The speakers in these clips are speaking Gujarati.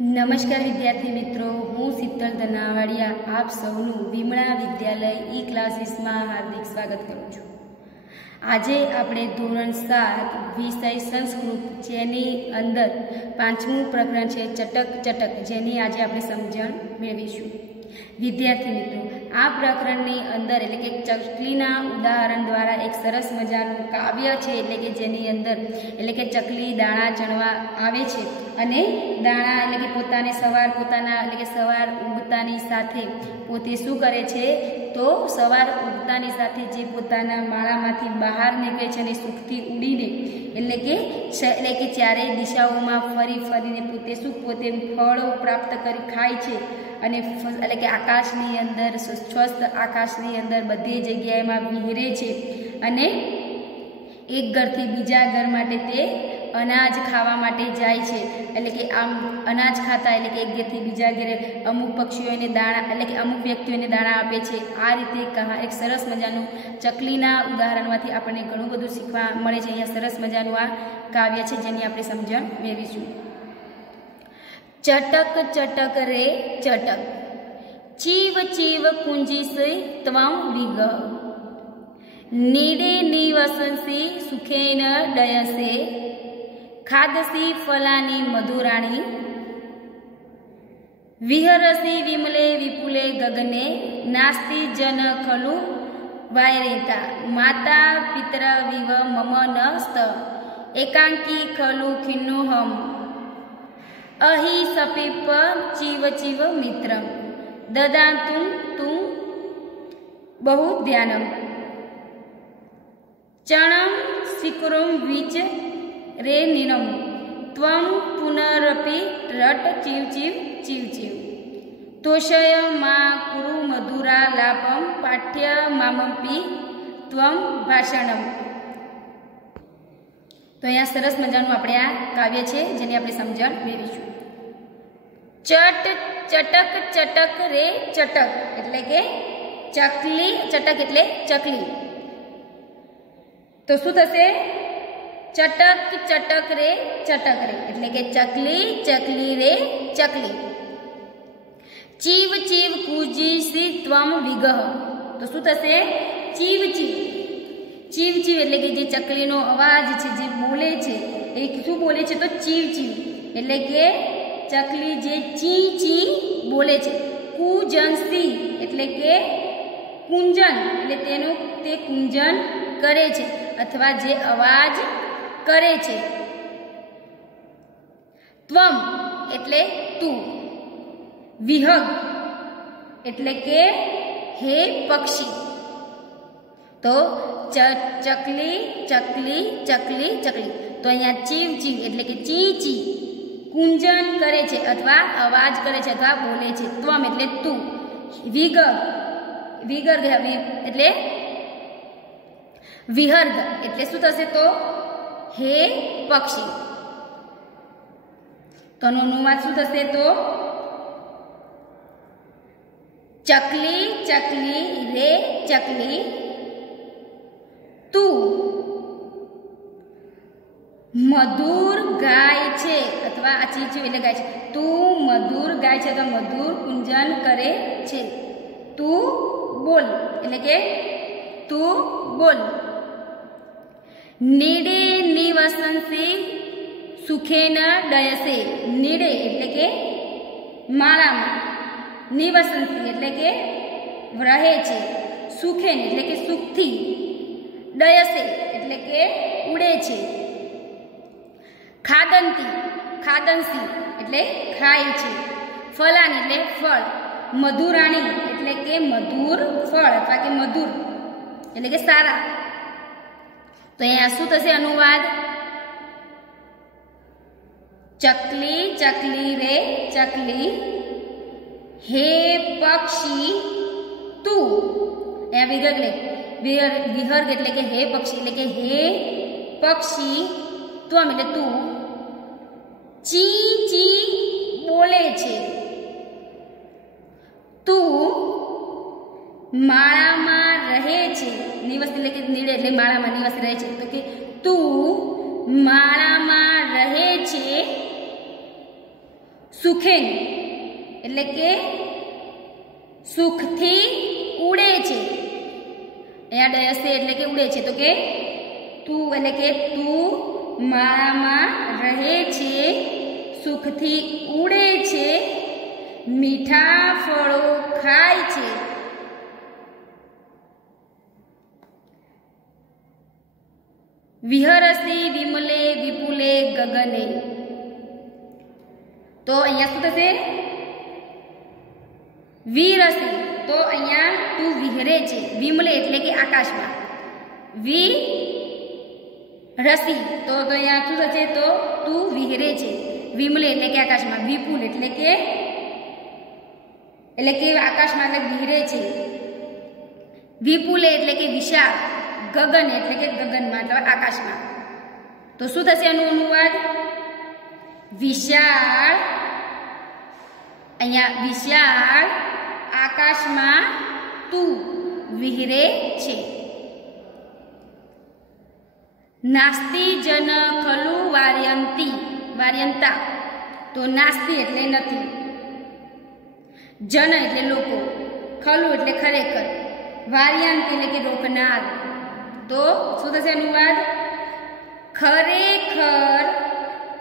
नमस्कार विद्यार्थी मित्रों, हूँ शीतल धनावाड़िया आप सौनु विमला विद्यालय ई क्लासीस में हार्दिक स्वागत करूँ छूँ। आजे आपणे धोरण 7 विषय संस्कृत जेनी अंदर 5मुं प्रकरण है चटक चटक, जेनी आज आपणे समझण मेळवीशुं। विद्यार्थी मित्रों, आ प्रकरणनी अंदर एटले के चकलीना उदाहरण द्वारा एक सरस मजानुं काव्य छे, एटले के जेनी अंदर एटले के चकली दाणा चणवा आवे छे अने दाणा एटले के पोताने सवार उगतानी साथे पोते शुं करे छे तो सवार उगतानी साथे जे पोताना माळामांथी बहार निकळे छे अने सुखथी उडीने एटले के चारेय दिशाओमां फरी फरीने पोते शुं पोते फळो प्राप्त करी खाय छे अने एटले के आकाशनी अंदर स्वस्थ आकाशनी अंदर बधी जग्याएमां विहरे छे अने एक घरथी बीजा घर माटे ते अनाज खावा माटे जाय छे। एटले के आम अनाज खाता एटले के एक घरेथी बीजा घरे अमुक पक्षीओने दाणा एटले के अमुक व्यक्तिओने दाणा आपे छे। आ रीते एक सरस मजानुं चकलीना उदाहरणमांथी आपणे घणुं बधुं शीखवा मळे छे। अहींया सरस मजानुं आ काव्य छे जेनी आपणे समजण मेळवीशुं। चटक चटक रे चटक, चीव चीव कुंजीसे त्वं विगह, नीडे निवसंसि सुखेन डयसे, खादसि फलानि मधुराणि, विहरसि विमले विपुले गगने, नास्ति जन खलु वायरेता, माता पितरविव मम न स्त, एकांकी खलु खिन्नोऽहम्, अहि सपीप चीव चीव मित्रं, ददातुं तुं बहु ध्यानम्, चणं स्वीकुरुं विच रे नीरं, त्वं पुनरपि रट चीव चीव चीव चीव, तोषय मा कुरु मधुरा लापं, पाठ्य मामपि त्वं भाषणम्। तो अहींया सरस मजानुं आपणे आ काव्य छे जेनी आपणे समजण मेळवीशुं। चट चटक चटक रे चटक एटले के चकली, चटक एटले चकली। तो शुं थशे? चटक चटक रे चटक रे एटले के चकली चकली रे चकली। चीव चीव कूजीसि त्वं विगह, तो शुं थशे? चीव चीव, चीव चीव एटले के जे चकलीनो अवाज छे जे बोले छे ए शुं बोले छे तो चीव चीव एटले के चकली जे ची ची बोले छे। कूजंसी एटले के कुंजन एटले तेनुं ते कुंजन करे छे अथवा जे अवाज करे छे। त्वं एटले तू, विहग एटले के हे पक्षी। तो चकली चकली चकली चकली, तो अहींया चीव चीव एटले के ची ची कुंजन करे छे अथवा अवाज करे छे अथवा बोले छे। त्वम एटले तू, विगर्ग विगर्ग एटले विहर्ग एटले शुं थशे तो हे पक्षी। तो आनो अनुवाद शुं थशे तो चकली चकली रे चकली, तू मधुर गाय छे अथवा आ चीव एटले गाय छे। तू मधुर गाय छे तो मधुर कुंजन करे छे। तू बोल एटले के तू बोल। नीडे निवसंसि सुखेन डयसे, नीडे एटले के माळामां, निवसंसि एटले के रहे छे, सुखेन एटले के सुखथी, डयसे एटले के उड़े छे, खादंती खादंसी एटले खाय छे, फलानी एटले फळ, मधुराणी एटले के मधुर फळ अथवा के मधुर एटले के सारा। तो अहींया शुं थशे अनुवाद? चकली चकली रे चकली, हे पक्षी तू, अहींया विहर्ग एटले के हे पक्षी एटले के हे पक्षी, त्वम एटले तू, ची ची बोले छे, तू माळामां रहे छे, निवस एटले के नीडे एटले माळामां निवस रहे छे। तो के तू माळामां रहे छे, સુખેન એટલે કે સુખથી ઉડે છે. અહીંયા ડયસે એટલે કે ઉડે છે, તો કે તું એટલે કે તું માળામાં રહે છે, સુખથી ઉડે છે, મીઠા ફળો ખાય છે. વિહરસી વિમલે વિપુલે ગગને. તો અહીંયા શું થશે? વિરસી, તો અહીંયા તું વિહરે છે. વિમલે એટલે કે આકાશમાં. વિરસી તો અહીંયા શું થશે? તો તું વિહરે છે. વિમલે એટલે કે આકાશમાં. વિપુલ એટલે કે આકાશમાં એટલે વિહરે છે. વિપુલે એટલે કે વિશાળ. ગગન એટલે કે ગગનમાં એટલે આકાશમાં. તો શું થશે એનું અનુવાદ? વિશાળ, અહીંયા વિશાળ આકાશમાં તું વિહરે છે. નાસ્તિ જન ખલુ વાર્યંતી, વાર્યંતા, તો નાસ્તિ એટલે નથી, જન એટલે લોકો, ખલુ એટલે ખરેખર, વાર્યંતી એટલે કે રોકનાર. તો શું થશે અનુવાદ? ખરેખર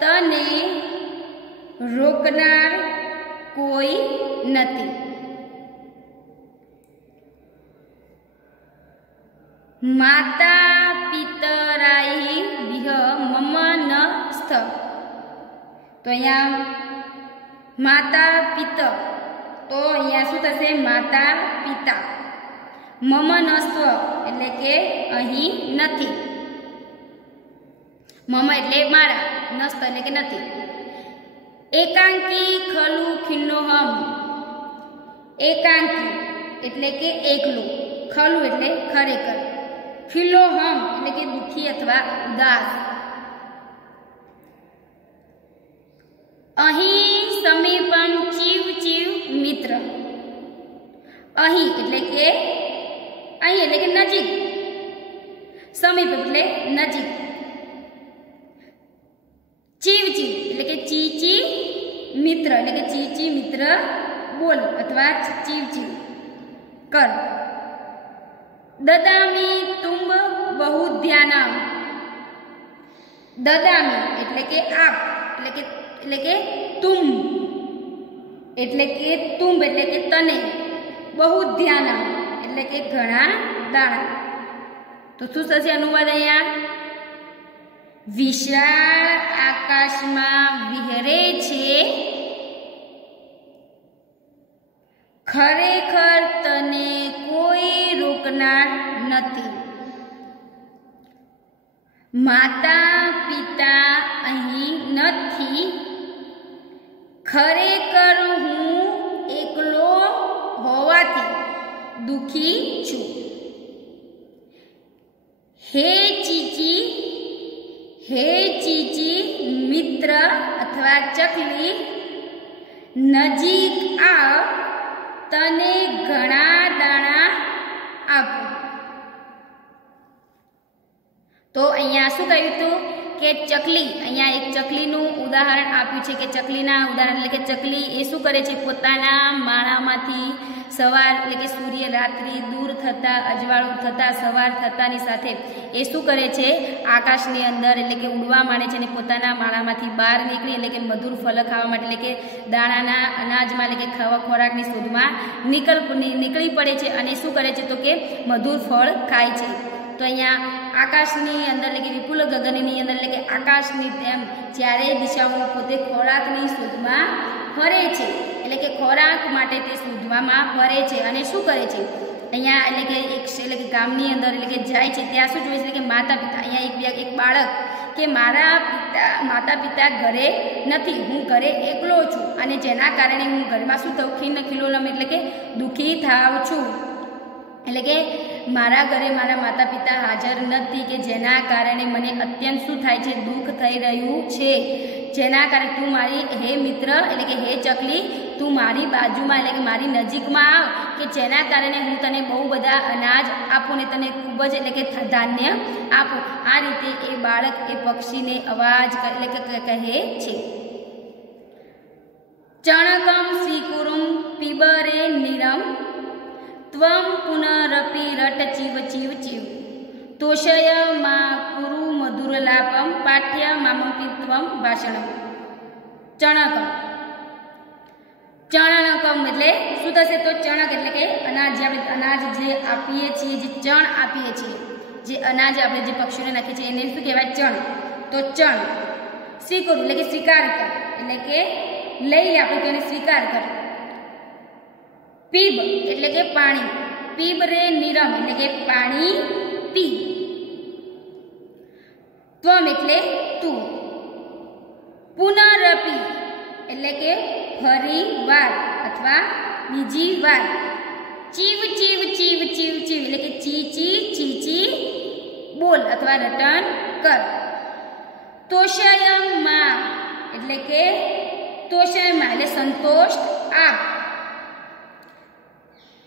તને રોકનાર કોઈ નથી. માતા પિતરાઈ વિહ મમ ન સ્થ. તો અહીંયા માતા પિત, તો અહીંયા શું થશે? માતા પિતા. મમ ન સ્વ એટલે કે અહીં નથી. મમ એટલે મારા, નસ્ત એટલે કે નથી. એકાંકી ખલુ ખિન્નોહમ. એકાંકી એટલે કે એકલું, ખલુ એટલે ખરેખર, ખિલ્લોહમ એટલે કે દુઃખી અથવા ઉદાસ. અહીં સમીપમ ચીવ ચીવ મિત્ર. અહીં એટલે કે નજીક, સમીપ એટલે નજીક. ચીવ ચીવ એટલે કે ચી ચી મિત્ર એટલે કે ચી ચી મિત્ર બોલ અથવા ચીવ ચીવ કર. દદામી તુંબ બહુ ધ્યાનમ. દદામી એટલે કે આપ, એટલે કે તુમ એટલે કે તુંબ એટલે કે તને, બહુ ધ્યાનમ એટલે કે ઘણા દાણા. તો શું થશે અનુવાદ અહીંયા? વિશાળ આકાશમાં વિહરે છે, ખરેખર તને કોઈ રોકનાર નથી. માતા પિતા અહીં નથી, ખરેખર હું એકલો હોવાથી દુઃખી છું. હે ચીચી મિત્ર અથવા ચકલી, નજીક આવ, તને ઘણા દાણા આપું. તો અહીંયા શું કહ્યું હતું કે ચકલી, અહીંયા એક ચકલીનું ઉદાહરણ આપ્યું છે કે ચકલીના ઉદાહરણ એટલે કે ચકલી એ શું કરે છે? પોતાના માળામાંથી સવાર એટલે કે સૂર્ય રાત્રિ દૂર થતાં, અજવાળું થતાં, સવાર થતાની સાથે એ શું કરે છે? આકાશની અંદર એટલે કે ઉડવા માંડે છે અને પોતાના માળામાંથી બહાર નીકળી એટલે કે મધુર ફળ ખાવા માટે એટલે કે દાણાના અનાજમાં એટલે કે ખોરાકની શોધમાં નીકળી પડે છે અને શું કરે છે? તો કે મધુર ફળ ખાય છે. તો અહીંયા આકાશની અંદર એટલે કે વિપુલ ગગનની અંદર એટલે કે આકાશની તેમ ચારે દિશાઓમાં પોતે ખોરાકની શોધમાં ફરે છે, એટલે કે ખોરાક માટે તે શોધવામાં ફરે છે અને શું કરે છે? અહીંયા એટલે કે ગામની અંદર એટલે કે જાય છે, ત્યાં શું જોઈએ છે કે માતા પિતા, અહીંયા એક બાળક કે માતા પિતા ઘરે નથી, હું ઘરે એકલો છું અને જેના કારણે હું ઘરમાં શું થઉં? ખિન્નમ એટલે કે દુઃખી થાઉં છું. એટલે કે મારા ઘરે મારા માતા પિતા હાજર નથી કે જેના કારણે મને અત્યંત શું થાય છે? દુઃખ થઈ રહ્યું છે. જેના કારણે તું મારી, હે મિત્ર એટલે કે હે ચકલી, તું મારી બાજુમાં એટલે કે મારી નજીકમાં આવ કે જેના કારણે હું તને બહુ બધા અનાજ આપું ને તને ખૂબ જ એટલે કે ધાન્ય આપું. આ રીતે એ બાળક એ પક્ષીને અવાજ એટલે કે કહે છે. ચણકમ સ્વીકુરુમ પીબરે નિરમ ત્વમ પુનરપી રટ ચીવ ચીવ ચીવ તોષય મા કુરુ મધુરલાપમ પાઠ્ય મામપી ત્વમ ભાષણમ. ચણકમ, ચણકમ એટલે શું થશે? તો ચણક એટલે કે અનાજ, જે આપણે અનાજ જે આપીએ છીએ, જે ચણ આપીએ છીએ, જે અનાજ આપણે જે પક્ષીઓને નાખીએ છીએ એને શું કહેવાય? ચણ. તો ચણ સ્વીકુરુ એટલે કે સ્વીકાર કર, એટલે કે લઈ લે, આપણે તેને સ્વીકાર કર. પીબ એટલે કે પાણી, પીબ રે નિરમ એટલે કે પાણી પી. ત્વમ એટલે તું. પુનરપી એટલે કે ફરી વાર અથવા બીજી વાર. ચીવ ચીવ ચીવ ચીવ ચીવ એટલે કે ચી ચી ચી ચી બોલ અથવા રટન કર. તોષયમાં એટલે કે તોષયમાં એટલે સંતોષ આપ.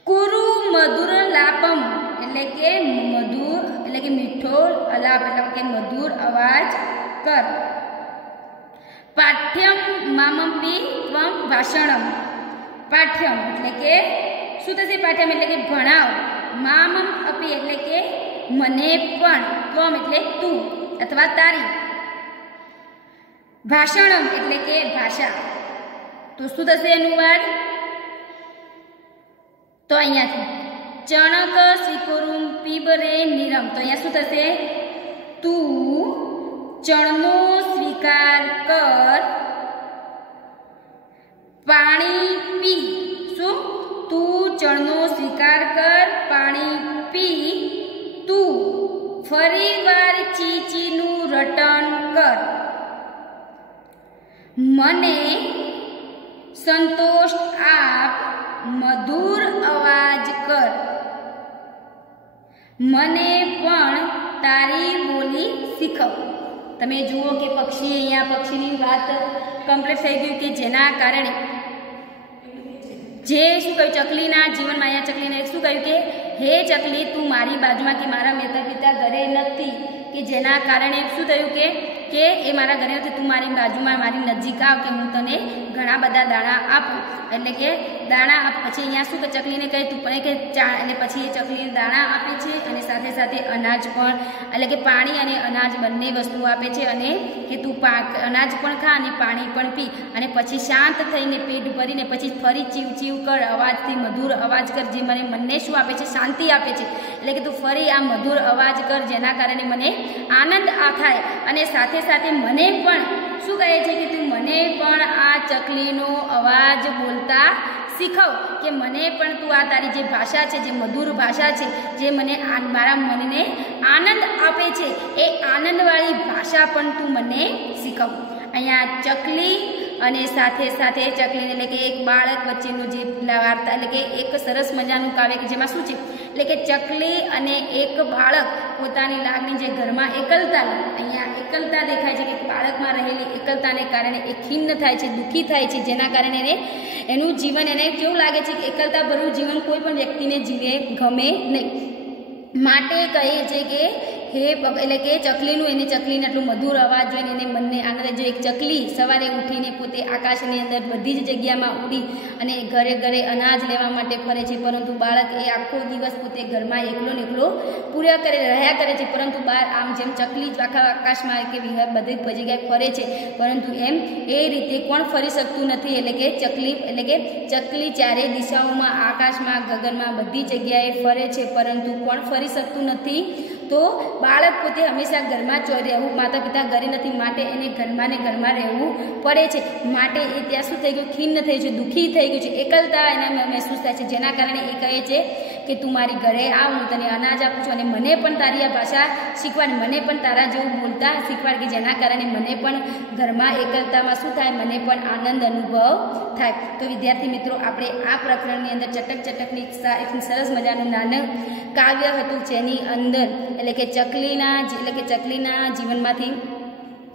કુરુ મધુર લાપમ એટલે કે મધુર એટલે કે મીઠો અલાપ એટલે કે મધુર અવાજ કર. પાઠ્યમ મામપી ત્વમ ભાષણમ. પાઠ્યમ એટલે કે શું થશે? પાઠ્યમ એટલે કે ભણાવ. મામમ અપી એટલે કે મને પણ. ત્વમ એટલે તું અથવા તારી. ભાષણમ એટલે કે ભાષા. તો શું થશે એનું વાર? તો અહીંયાથી ચણક સ્વીકુરુમ પીબરે નિરમ. તો અહીંયા શું થશે? તું ચણનો સ્વીકાર કર, પાણી પી. શું? તું ચણનો સ્વીકાર કર, પાણી પી. તું ફરીવાર ચીચીનું રટન કર. મને સંતોષ આપ, મધુર અવાજ કર. મને પણ તારી બોલી શીખવ. તમે જુઓ કે પક્ષી, અહીંયા પક્ષીની વાત કમ્પ્લીટ થઈ ગયું કે જેના કારણે જે શું કહ્યું ચકલીના જીવનમાં, અહીંયા ચકલીને શું કહ્યું કે હે ચકલી, તું મારી બાજુમાં કે મારા માતા પિતા ઘરે નથી, કે જેના કારણે શું થયું કે એ મારા ઘરે નથી, તું મારી બાજુમાં મારી નજીક આવ કે હું તને ઘણા બધા દાણા આપું. એટલે કે દાણા આપ. પછી અહીંયા શું કે ચકલીને કહે તું પણ કે એટલે પછી એ ચકલીને દાણા આપે છે અને સાથે સાથે અનાજ પણ, એટલે કે પાણી અને અનાજ બંને વસ્તુ આપે છે અને કે તું અનાજ પણ ખા અને પાણી પણ પી. અને પછી શાંત થઈને પેટ ભરીને પછી ફરી ચીવ ચીવ કર, અવાજથી મધુર અવાજ કર, જે મને મનને શું આપે છે? શાંતિ આપે છે. એટલે કે તું ફરી આ મધુર અવાજ કર જેના કારણે મને આનંદ થાય. અને સાથે સાથે મને પણ શું કહે છે કે તું મને પણ આ ચકલીનો અવાજ બોલતા શીખવ, કે મને પણ તું આ તારી જે ભાષા છે, જે મધુર ભાષા છે, જે મને મારા મનને આનંદ આપે છે, એ આનંદવાળી ભાષા પણ તું મને શીખવ. અહીંયા ચકલી અને સાથે સાથે ચકલીને એટલે કે એક બાળક વચ્ચેનું જે વાર્તા, એટલે કે એક સરસ મજાનું કાવ્ય કે જેમાં શું છે? એટલે કે ચકલી અને એક બાળક પોતાની લાગણી, જે ઘરમાં એકલતા, અહીંયા એકલતા દેખાય છે કે બાળકમાં રહેલી એકલતાને કારણે એ ખિન્ન થાય છે, દુઃખી થાય છે, જેના કારણે એને એનું જીવન એને કેવું લાગે છે કે એકલતા ભર્યું જીવન કોઈ પણ વ્યક્તિને જીવે ગમે નહીં. માટે કહે છે કે હે એટલે કે ચકલીનું, એને ચકલીને આટલું મધુર અવાજ જોઈને એને મનને આનંદ. જો એક ચકલી સવારે ઉઠીને પોતે આકાશની અંદર બધી જ જગ્યામાં ઉડી અને ઘરે ઘરે અનાજ લેવા માટે ફરે છે, પરંતુ બાળક એ આખો દિવસ પોતે ઘરમાં એકલો ને એકલો પૂર્યા રહ્યા કરે છે, પરંતુ બહાર આમ જેમ ચકલી આખા આકાશમાં કે બધી જગ્યાએ ફરે છે, પરંતુ એમ એ રીતે કોણ ફરી શકતું નથી. એટલે કે ચકલી ચારે દિશાઓમાં, આકાશમાં, ગગનમાં બધી જગ્યાએ ફરે છે, પરંતુ કોણ ફરી શકતું નથી? તો બાળક પોતે હંમેશા ઘરમાં જ રહેવું, માતા પિતા ઘરે નથી, માટે એને ઘરમાં ને ઘરમાં રહેવું પડે છે. માટે એ ત્યાં શું થઈ ગયું? ખિન્ન થઈ છે, દુઃખી થઈ ગયું છે, એકલતા એને મહેસૂસ થાય છે, જેના કારણે એ કહે છે કે તું મારી ઘરે આવ, હું તને અનાજ આપું છું અને મને પણ તારી આ ભાષા શીખવાડ, મને પણ તારા જેવું બોલતા શીખવાડ, કે જેના કારણે મને પણ ઘરમાં એકલતામાં શું થાય? મને પણ આનંદ અનુભવ થાય. તો વિદ્યાર્થી મિત્રો, આપણે આ પ્રકરણની અંદર ચટક ચટકની એક સરસ મજાનું નાનું કાવ્ય હતું, જેની અંદર એટલે કે ચકલીના જીવનમાંથી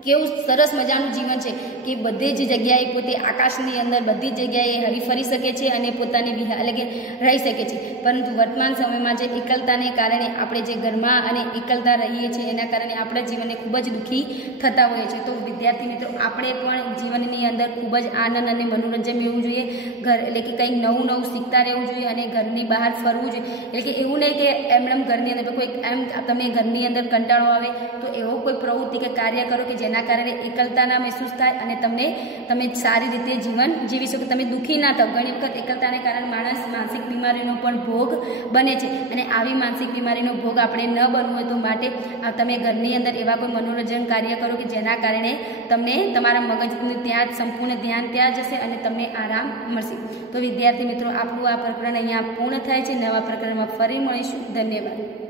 કેવું સરસ મજાનું જીવન છે કે બધી જ જગ્યાએ પોતે આકાશની અંદર બધી જ જગ્યાએ હરીફરી શકે છે અને પોતાની એટલે કે રહી શકે છે. પરંતુ વર્તમાન સમયમાં જે એકલતાને કારણે આપણે જે ઘરમાં અને એકલતા રહીએ છીએ એના કારણે આપણા જીવનને ખૂબ જ દુઃખી થતા હોઈએ છીએ. તો વિદ્યાર્થી મિત્રો આપણે પણ જીવનની અંદર ખૂબ જ આનંદ અને મનોરંજન મેળવવું જોઈએ. ઘર એટલે કે કંઈક નવું નવું શીખતા રહેવું જોઈએ અને ઘરની બહાર ફરવું જોઈએ. એટલે કે એવું નહીં કે એમનેમ ઘરની અંદર કોઈ એમ તમે ઘરની અંદર કંટાળો આવે તો એવો કોઈ પ્રવૃત્તિ કે કાર્ય કરો કે જેના કારણે એકલતાના મહેસૂસ થાય અને તમે સારી રીતે જીવન જીવી શકો, તમે દુઃખી ના થાવ. ઘણી વખત એકલતાને કારણે માણસ માનસિક બીમારીનો પણ ભોગ બને છે અને આવી માનસિક બીમારીનો ભોગ આપણે ન બનવું હોય તો માટે તમે ઘરની અંદર એવા કોઈ મનોરંજન કાર્ય કરો કે જેના કારણે તમને તમારા મગજનું ત્યાં જ સંપૂર્ણ ધ્યાન ત્યાં જશે અને તમને આરામ મળશે. તો વિદ્યાર્થી મિત્રો આપણું આ પ્રકરણ અહીંયા પૂર્ણ થાય છે. નવા પ્રકરણમાં ફરી મળીશું. ધન્યવાદ.